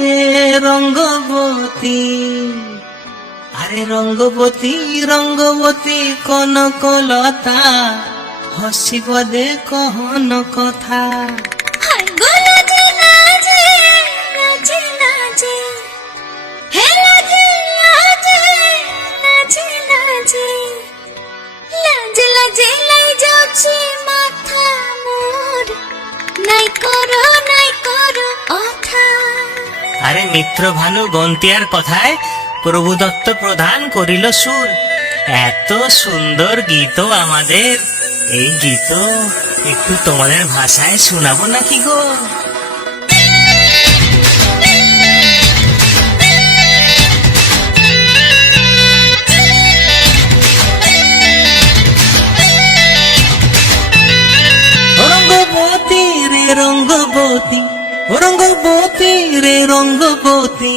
রে রঙ্গবতী, আরে রঙ্গবতী রঙ্গবতী কনকলতা, হসিব দে কহন কথা। হায় গো লাজে লাজে লাজে লাজে, হে লাজে লাজে লাজে লাজে, লাজে লাজে লাই যাচ্ছে মাথা মোর, নাই করো অথা। আরে মিত্র ভানু গন্তিয়ার কথায় প্রভু দত্ত প্রদান করিল সুর। এত সুন্দর গীত আমাদের, এই গীত একটু তোমাদের ভাষায় শোনাবো নাকি গো? রঙ্গবতী রে রঙ্গবতী, রঙ্গবতী রে রঙ্গবতী,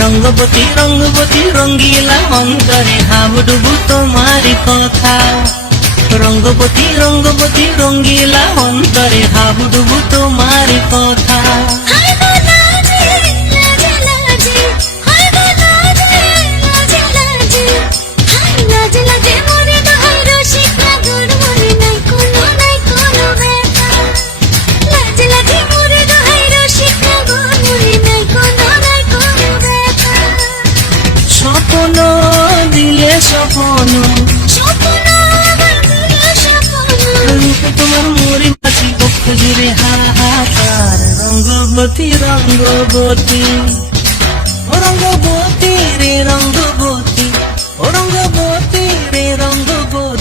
রঙ্গবতী রঙ্গবতী রঙ্গিলা অন্তরে হাবুডুবু তোমারি কথা। রঙ্গবতী রঙ্গবতী রঙ্গিলা অন্তরে হাবুডুবু তোমারি কথা। হায় গো লাজে লাজে লাজে, হায় গো লাজে লাজে লাজে, হায় লাজে লাজে মরে দোহাই রসিক রাগর মনে নাই কোনো ব্যথা। লাজে লাজে মরে দোহাই রসিক রাগর মনে নাই কোনো ব্যথা। স্বপ্ন দিলে স্বপ্ন, স্বপ্ন আবার দিলে স্বপ্ন, রূপে তোমার মরি বাসি পক্ষ জুড়ে হাহাকার। রঙ্গবতী রঙ্গবতী, রঙ্গবতী রে রঙ্গবতী, রঙ্গবতী রে রঙ্গবতী।